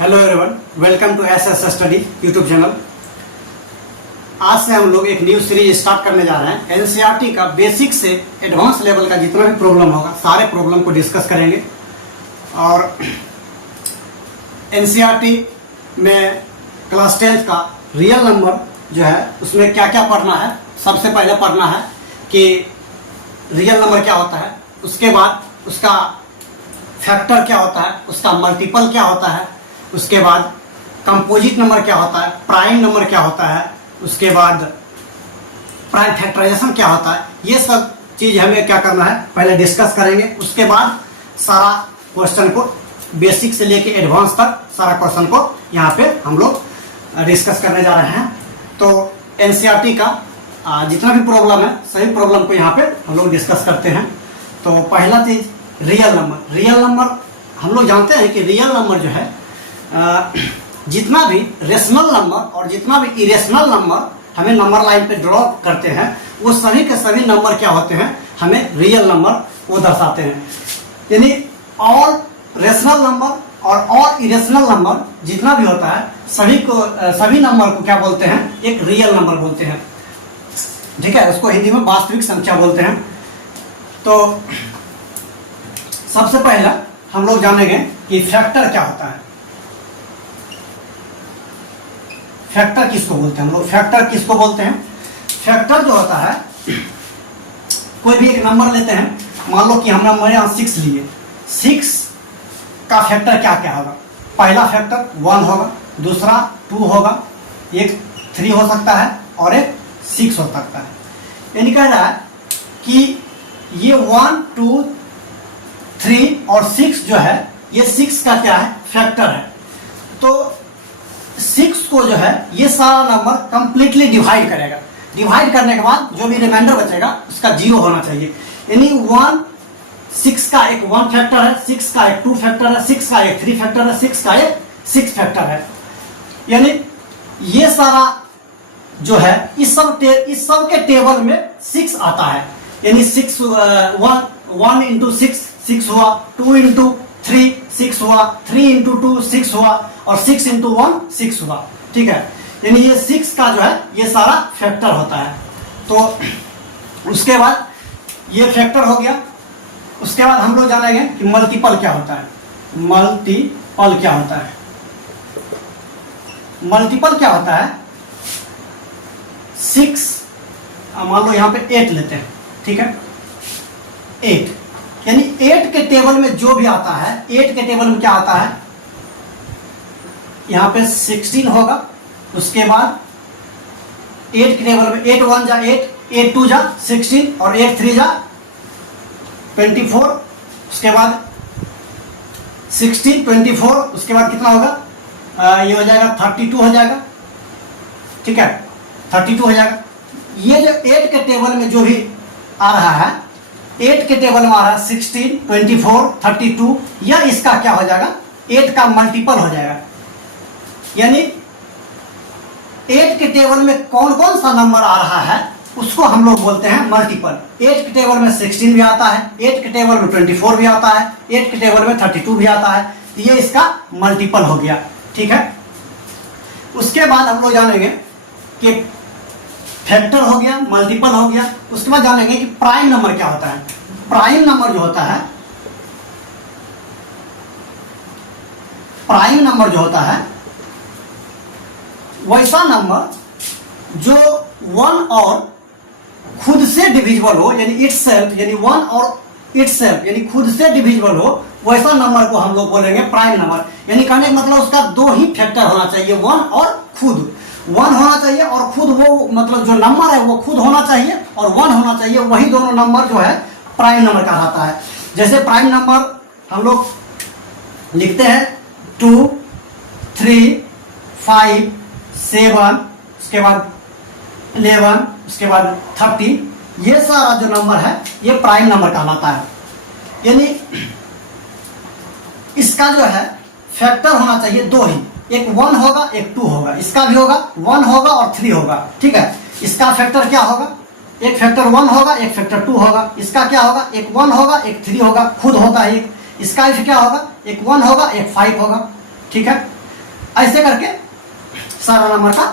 Hello everyone, welcome to S study YouTube channel. आज से हम लोग एक न्यू सीरीज स्टार्ट करने जा रहे हैं। एनसीईआरटी का बेसिक से एडवांस लेवल का जितना भी प्रॉब्लम होगा सारे प्रॉब्लम को डिस्कस करेंगे। और एनसीईआरटी में क्लास 10th का रियल नंबर जो है उसमें क्या क्या पढ़ना है। सबसे पहले पढ़ना है कि रियल नंबर क्या होता है, उसके बाद उसका फैक्टर क्या होता है, उसका मल्टीपल क्या होता है, उसके बाद कंपोजिट नंबर क्या होता है, प्राइम नंबर क्या होता है, उसके बाद प्राइम फैक्टराइजेशन क्या होता है। ये सब चीज़ हमें क्या करना है पहले डिस्कस करेंगे। उसके बाद सारा क्वेश्चन को बेसिक से लेके एडवांस तक सारा क्वेश्चन को यहाँ पे हम लोग डिस्कस करने जा रहे हैं। तो एनसीईआरटी का जितना भी प्रॉब्लम है सभी प्रॉब्लम को यहाँ पे हम लोग डिस्कस करते हैं। तो पहला चीज रियल नंबर। रियल नंबर हम लोग जानते हैं कि रियल नंबर जो है जितना भी रेशनल नंबर और जितना भी इरेशनल नंबर हमें नंबर लाइन पे ड्रॉ करते हैं वो सभी के सभी नंबर क्या होते हैं, हमें रियल नंबर वो दर्शाते हैं। यानी ऑल रेशनल नंबर और ऑल इरेशनल नंबर जितना भी होता है सभी नंबर को क्या बोलते हैं, एक रियल नंबर बोलते हैं। ठीक है, उसको हिंदी में वास्तविक संख्या बोलते हैं। तो सबसे पहला हम लोग जानेंगे कि फैक्टर क्या होता है। फैक्टर किसको बोलते हैं हम लोग, फैक्टर किसको बोलते हैं। फैक्टर जो होता है, कोई भी एक नंबर लेते हैं, मान लो कि हमने हमारे यहाँ 6 लिए, 6 का फैक्टर क्या क्या होगा। पहला फैक्टर 1 होगा, दूसरा 2 होगा, एक 3 हो सकता है और एक 6 हो सकता है। यानी कह रहा है कि ये 1, 2, 3 और 6 जो है ये 6 का क्या है, फैक्टर है। तो 6 को जो है ये सारा नंबर कंप्लीटली डिवाइड करेगा। डिवाइड करने के बाद जो भी रिमाइंडर बचेगा उसका 0 होना चाहिए। यानी 6 का एक 1 फैक्टर है, 6 का एक 2 फैक्टर है, 6 का एक 3 फैक्टर है, 6 का एक 6 फैक्टर है। यानी ये सारा जो है इस सब के टेबल में 6 आता है। यानी 1 इंटू 6 हुआ, 2 इंटू 3 6 हुआ, 3 इंटू 2 6 हुआ और 6 इंटू 1 6 हुआ। ठीक है, यानी ये 6 का जो है ये सारा फैक्टर होता है। तो उसके बाद ये फैक्टर हो गया। उसके बाद हम लोग जानेंगे कि मल्टीपल क्या होता है। मल्टीपल क्या होता है, मल्टीपल क्या होता है। 6 मान लो यहाँ पे 8 लेते हैं, ठीक है, 8 यानी 8 के टेबल में जो भी आता है, 8 के टेबल में क्या आता है, यहाँ पे 16 होगा। उसके बाद 8 के टेबल में 8 1 जा 8, 8 2 जा 16 और 8 3 जा 24। उसके बाद 16 24, उसके बाद कितना होगा, ये हो जाएगा 32 हो जाएगा। ठीक है, 32 हो जाएगा। ये जो 8 के टेबल में जो भी आ रहा है, 8 के टेबल में आ रहा है 16 24 32, यह इसका क्या हो जाएगा, 8 का मल्टीपल हो जाएगा। यानी 8 के टेबल में कौन कौन सा नंबर आ रहा है उसको हम लोग बोलते हैं मल्टीपल। 8 के टेबल में 16 भी आता है, 8 के टेबल में 24 भी आता है, 8 के टेबल में 32 भी आता है। ये इसका मल्टीपल हो गया। ठीक है, उसके बाद हम लोग जानेंगे कि फैक्टर हो गया, मल्टीपल हो गया। उसके बाद जानेंगे कि प्राइम नंबर क्या होता है। प्राइम नंबर जो होता है, प्राइम नंबर जो होता है वैसा नंबर जो 1 और खुद से डिविजिबल हो, यानी इटसेल्फ, यानी 1 और इटसेल्फ यानी खुद से डिविजिबल हो, वैसा नंबर को हम लोग बोलेंगे प्राइम नंबर। यानी कहने का मतलब उसका 2 ही फैक्टर होना चाहिए, 1 और खुद। 1 होना चाहिए और खुद, वो मतलब जो नंबर है वो खुद होना चाहिए और 1 होना चाहिए। वही दोनों नंबर जो है प्राइम नंबर कहलाता है। जैसे प्राइम नंबर हम लोग लिखते हैं 2 3 5 7, उसके बाद 11, उसके बाद 30, ये सारा जो नंबर है ये प्राइम नंबर कहलाता है। यानी इसका जो है फैक्टर होना चाहिए 2 ही, एक 1 होगा एक 2 होगा, इसका भी होगा 1 होगा और 3 होगा। ठीक है, इसका फैक्टर क्या होगा, एक फैक्टर 1 होगा एक फैक्टर 2 होगा। इसका क्या होगा, एक 1 होगा एक 3 होगा, खुद होता है एक। इसका क्या होगा, एक 1 होगा एक 5 होगा। ठीक है, ऐसे करके सारा नंबर का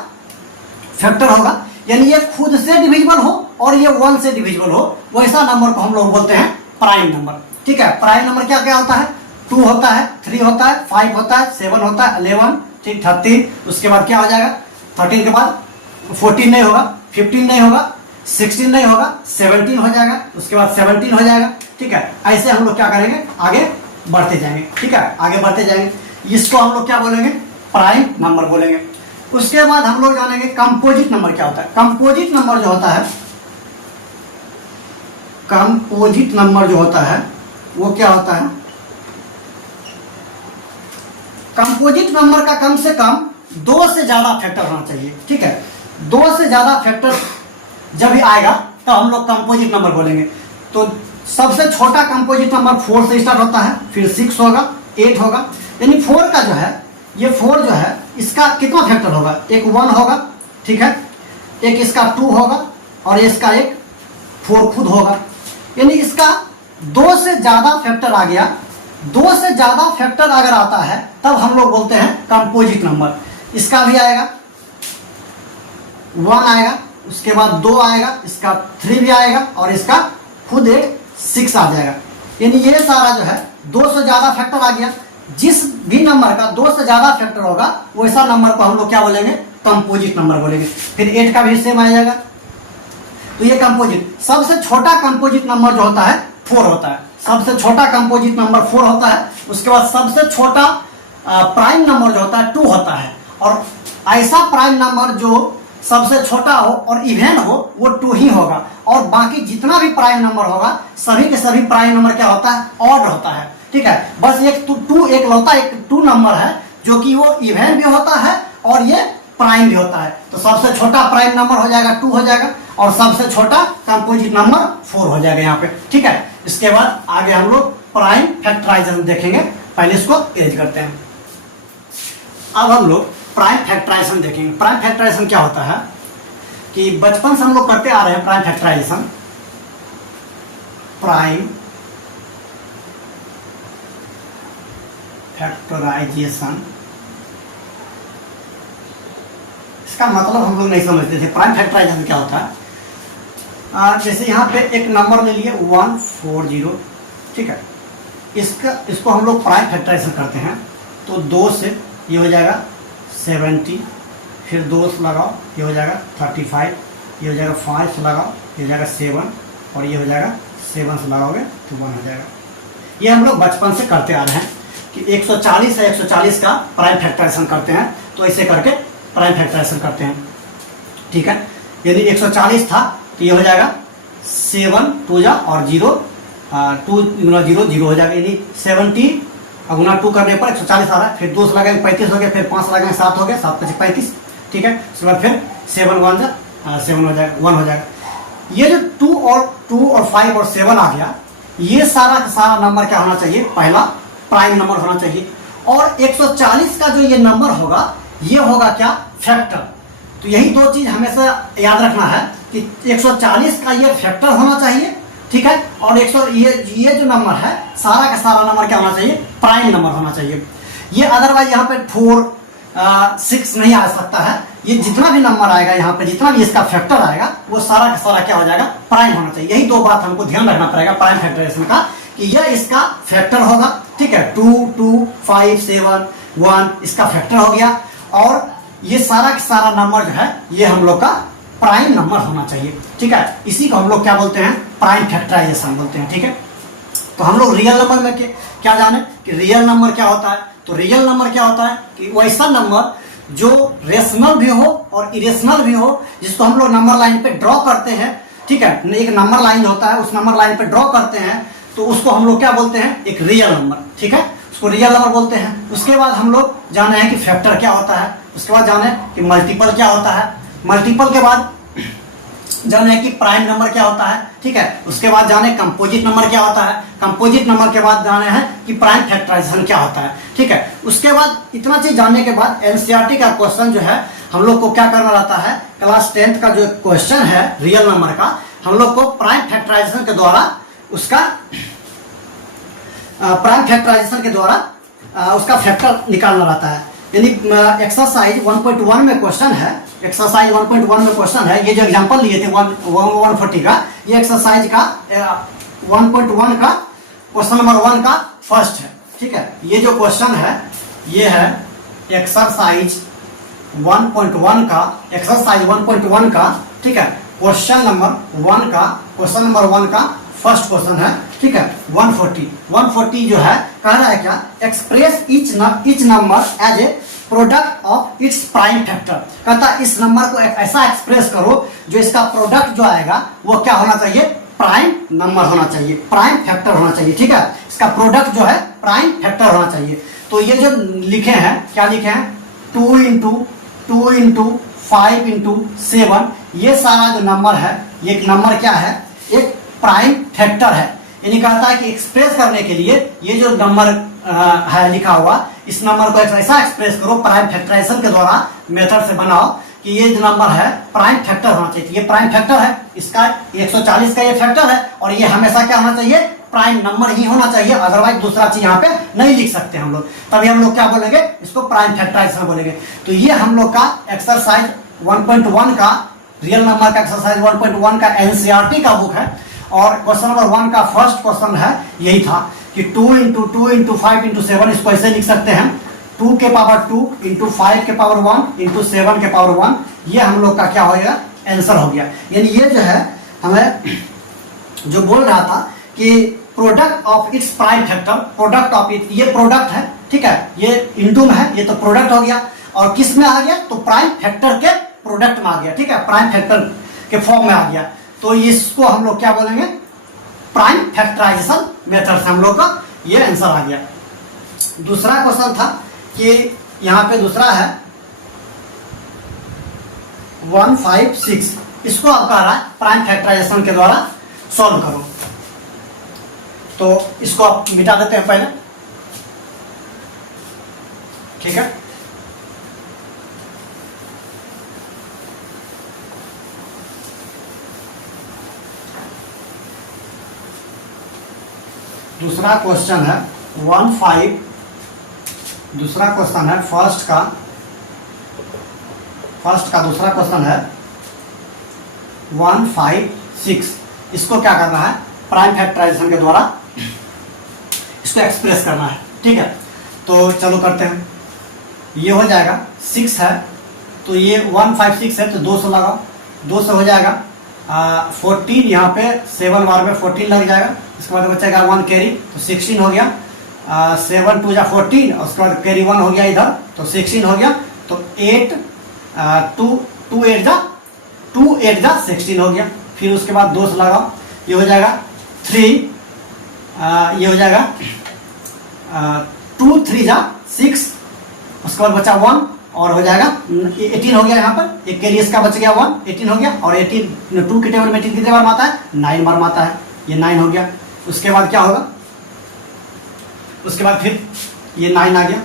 फैक्टर होगा। यानी ये खुद से डिविजिबल हो और ये 1 से डिविजिबल हो, वैसा नंबर को हम लोग बोलते हैं प्राइम नंबर। ठीक है, प्राइम नंबर क्या क्या होता है? 2 होता है, 3 होता है, 5 होता है, 7 होता है, 11, ठीक, 13, उसके बाद क्या हो जाएगा? 13 के बाद 14 नहीं होगा, 15 नहीं होगा, 16 नहीं होगा, 17 हो जाएगा, उसके बाद 17 हो जाएगा। ठीक है, ऐसे हम लोग क्या करेंगे? आगे बढ़ते जाएंगे। ठीक है, आगे बढ़ते जाएंगे। इसको हम लोग क्या बोलेंगे? प्राइम नंबर बोलेंगे। उसके बाद हम लोग जानेंगे कंपोजिट नंबर क्या होता है। कंपोजिट नंबर जो होता है, कंपोजिट नंबर जो होता है वो क्या होता है? कंपोजिट नंबर का कम से कम 2 से ज्यादा फैक्टर होना चाहिए। ठीक है, 2 से ज्यादा फैक्टर जब भी आएगा तो हम लोग कंपोजिट नंबर बोलेंगे। तो सबसे छोटा कंपोजिट नंबर 4 से स्टार्ट होता है, फिर 6 होगा, 8 होगा। यानी 4 का जो है, ये 4 जो है, इसका कितना फैक्टर होगा? एक 1 होगा, ठीक है, एक इसका 2 होगा और इसका एक 4 खुद होगा। यानी इसका 2 से ज्यादा फैक्टर आ गया। 2 से ज्यादा फैक्टर अगर आता है तब हम लोग बोलते हैं कंपोजिट नंबर। इसका भी आएगा, 1 आएगा, उसके बाद 2 आएगा, इसका 3 भी आएगा और इसका खुद एक 6 आ जाएगा। यानी ये सारा जो है 2 से ज्यादा फैक्टर आ गया। जिस भी नंबर का 2 से ज्यादा फैक्टर होगा वैसा नंबर को हम लोग क्या बोलेंगे? कंपोजिट नंबर बोलेंगे। फिर 8 का भी सेम आ जाएगा। तो ये कंपोजिट, सबसे छोटा कंपोजिट नंबर जो होता है 4 होता है। सबसे छोटा कंपोजिट नंबर 4 होता है। उसके बाद सबसे छोटा प्राइम नंबर जो होता है 2 होता है। और ऐसा प्राइम नंबर जो सबसे छोटा हो और इवेन हो वो 2 ही होगा। और बाकी जितना भी प्राइम नंबर होगा सभी के सभी प्राइम नंबर क्या होता है? ऑड होता है। ठीक है, बस एक 2 एक लौता एक 2 नंबर है जो कि वो इवेन भी होता है और ये प्राइम भी होता है। तो सबसे छोटा प्राइम नंबर हो जाएगा 2 हो जाएगा और सबसे छोटा कंपोजिट नंबर 4 हो जाएगा यहाँ पे। ठीक है, इसके बाद आगे हम लोग प्राइम फैक्टराइजेशन देखेंगे। पहले इसको इरेज करते हैं। अब हम लोग प्राइम फैक्टराइजेशन देखेंगे। प्राइम फैक्टराइजेशन क्या होता है कि बचपन से हम लोग करते आ रहे हैं प्राइम फैक्टराइजेशन। प्राइम फैक्टराइजेशन, इसका मतलब हम लोग नहीं समझते थे। प्राइम फैक्टराइजेशन क्या होता है? जैसे यहाँ पे एक नंबर ले लिए 140, ठीक है, इसको हम लोग प्राइम फैक्टराइजेशन करते हैं। तो 2 से ये हो जाएगा 70, फिर 2 से लगाओ ये हो जाएगा 35, ये हो जाएगा 5 से लगाओ ये हो जाएगा 7 और ये हो जाएगा 7 से लगाओगे तो 1 हो जाएगा। ये हम लोग बचपन से करते आ रहे हैं कि 140 है, 140 का प्राइम फैक्टराइजेशन करते हैं। तो ऐसे करके प्राइम फैक्टराइजेशन करते हैं। ठीक है, यदि 140 था तो ये हो जाएगा 7 2 जा और 0, 2 गुना 0 0 हो जाएगा। यानी 70 गुना 2 करने पर 140 आ रहा है। फिर 2 से लगाएंगे 35 हो गया, फिर 5 से लगाएंगे 7 हो गया, 7 5 35। ठीक है, उसके बाद फिर 7 1 जा 7 हो जाएगा, 1 हो जाएगा। ये जो 2 और 5 और 7 आ गया, ये सारा का सारा नंबर क्या होना चाहिए? पहला प्राइम नंबर होना चाहिए। और 140 का जो ये नंबर होगा ये होगा क्या? फैक्टर। तो यही 2 चीज हमेशा याद रखना है कि 140 का ये फैक्टर होना चाहिए। ठीक है, और ये जो नंबर है सारा का सारा नंबर क्या होना चाहिए? प्राइम नंबर होना चाहिए। ये अदरवाइज यहाँ पे 4 6 नहीं आ सकता है। ये जितना भी नंबर आएगा यहाँ पे, जितना भी इसका फैक्टर आएगा वो सारा का सारा क्या हो जाएगा? प्राइम होना चाहिए। यही 2 बात हमको ध्यान रखना पड़ेगा प्राइम फैक्टराइजेशन का कि यह इसका फैक्टर होगा। ठीक है, 2 2 5 7 1 इसका फैक्टर हो गया। और ये सारा का सारा नंबर जो है ये हम लोग का प्राइम नंबर होना चाहिए। ठीक है, इसी को हम लोग क्या बोलते हैं? प्राइम फैक्टराइजेशन बोलते हैं। ठीक है, तो हम लोग रियल नंबर में क्या जाने कि रियल नंबर क्या होता है? तो रियल नंबर क्या होता है कि वैसा नंबर जो रेशनल भी हो और इरेशनल भी हो, जिसको हम लोग नंबर लाइन पे ड्रॉ करते हैं। ठीक है, एक नंबर लाइन होता है, उस नंबर लाइन पे ड्रॉ करते हैं तो उसको हम लोग क्या बोलते हैं? एक रियल नंबर। ठीक है, उसको रियल नंबर बोलते हैं। उसके बाद हम लोग जाने हैं कि फैक्टर क्या होता है। उसके बाद जाने कि मल्टीपल क्या होता है। मल्टीपल के बाद जाने कि प्राइम नंबर क्या होता है। ठीक है, उसके बाद जाने कंपोजिट नंबर क्या होता है। कंपोजिट नंबर के बाद जाने हैं कि प्राइम फैक्टराइजेशन क्या होता है। ठीक है, उसके बाद इतना चीज जानने के बाद एनसीईआरटी का क्वेश्चन जो है हम लोग को क्या करना रहता है? क्लास 10th का जो क्वेश्चन है रियल नंबर का, हम लोग को प्राइम फैक्टराइजेशन के द्वारा उसका उसका फैक्टर निकालना रहता है। यानी एक्सरसाइज 1.1 में क्वेश्चन है, एक्सरसाइज 1.1 में क्वेश्चन है, ये जो एग्जांपल लिए थे 140 का, ये एक्सरसाइज का 1.1 का क्वेश्चन नंबर 1 का फर्स्ट है, ठीक है। ये जो क्वेश्चन है ये है एक्सरसाइज 1.1 का, एक्सरसाइज 1.1 का, ठीक है, क्वेश्चन नंबर 1 का, क्वेश्चन नंबर 1 का फर्स्ट क्वेश्चन है, ठीक है। 140 जो है कह रहा है क्या, express each number as a product of its prime factor. कहता है इस नंबर को ऐसा एक्सप्रेस करो जो इसका प्रोडक्ट जो आएगा वो क्या होना चाहिए, प्राइम नंबर होना चाहिए, प्राइम फैक्टर होना चाहिए, ठीक है। इसका प्रोडक्ट जो है प्राइम फैक्टर होना चाहिए। तो ये जो लिखे हैं, क्या लिखे हैं, 2 इंटू 5 इंटू 7, ये सारा जो नंबर है, ये नंबर क्या है, एक प्राइम फैक्टर है। यानी कहता है कि एक्सप्रेस करने के लिए ये जो नंबर है लिखा हुआ, इस नंबर को ऐसा एक्सप्रेस करो प्राइम फैक्टराइजेशन के द्वारा, मेथड से बनाओ कि ये जो नंबर है प्राइम फैक्टर होना चाहिए। ये प्राइम फैक्टर है, इसका 140 का ये फैक्टर है, और ये हमेशा क्या होना चाहिए, प्राइम नंबर ही होना चाहिए, अदरवाइज दूसरा चीज यहाँ पे नहीं लिख सकते हम लोग। तभी हम लोग क्या बोलेंगे, इसको प्राइम फैक्टराइजेशन बोलेंगे। तो ये हम लोग का एक्सरसाइज 1.1 का, रियल नंबर का एक्सरसाइज 1.1 का एनसीईआरटी का बुक है, और क्वेश्चन नंबर 1 का फर्स्ट क्वेश्चन है, यही था कि 2 इंटू 5 इंटू 7, इसको ऐसे लिख सकते हैं 2 के पावर 2 इंटू 5 के पावर 1 इंटू 7 के पावर 1, ये हम लोग का क्या हो गया, आंसर हो गया। यानी ये जो है हमें जो बोल रहा था कि product of its prime factor, product of it, ये प्रोडक्ट है, ठीक है, ये इंटू में है, ये तो प्रोडक्ट हो गया, और किस में आ गया, तो प्राइम फैक्टर के प्रोडक्ट में आ गया, ठीक है, प्राइम फैक्टर के फॉर्म में आ गया। तो इसको हम लोग क्या बोलेंगे, प्राइम फैक्टराइजेशन मेथड से हम लोग का ये आंसर आ गया। दूसरा क्वेश्चन था कि यहाँ पे दूसरा है 156, इसको आप कह रहा है प्राइम फैक्टराइजेशन के द्वारा सॉल्व करो। तो इसको आप मिटा देते हैं पहले, ठीक है। दूसरा क्वेश्चन है 15, दूसरा क्वेश्चन है फर्स्ट का दूसरा क्वेश्चन है 156, इसको क्या करना है, प्राइम फैक्टराइजेशन के द्वारा इसको एक्सप्रेस करना है, ठीक है। तो चलो करते हैं, ये हो जाएगा 6 है, तो ये 156 है, तो 2 से लगाओ, 2 से हो जाएगा 14, यहाँ पे 7 बार में 14 लग जाएगा, इसके बाद बचेगा 1 कैरी, तो 16 हो गया, 7 2 जा 14, और उसके बाद कैरी 1 हो गया इधर, तो 16 हो गया, तो 8 2 8 जा 16 हो गया। फिर उसके बाद 2 से लगाओ, ये हो जाएगा 3, ये हो जाएगा 2 3 जा 6, उसके बाद बचा 1, और हो जाएगा 18 हो गया, यहाँ पर एक कैरी इसका बच गया 1, 18 हो गया, और 18 2 के टेबल में 18 कितने बार माता है, 9 बार माता है, ये 9 हो गया। उसके बाद क्या होगा, उसके बाद फिर ये 9 आ गया,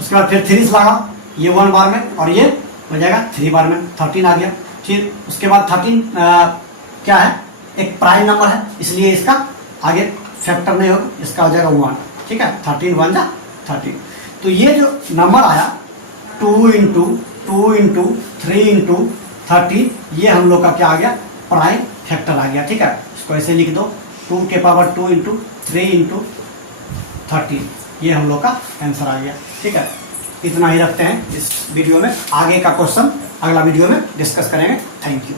उसके बाद फिर 3 से लगाओ, ये 1 बार में, और ये हो जाएगा 3 बार में, 13 आ गया। फिर उसके बाद 13 क्या है, एक प्राइम नंबर है, इसलिए इसका आगे फैक्टर नहीं होगा, इसका हो जाएगा 1, ठीक है, 13 1 जा 13। तो ये जो नंबर आया 2 इंटू 3 इंटू 13, ये हम लोग का क्या आ गया, प्राइम फैक्टर आ गया, ठीक है। इसको ऐसे लिख दो, 2 के पावर 2 इंटू 3 इंटू 13, ये हम लोग का आंसर आ गया, ठीक है। इतना ही रखते हैं इस वीडियो में, आगे का क्वेश्चन अगला वीडियो में डिस्कस करेंगे। Thank you.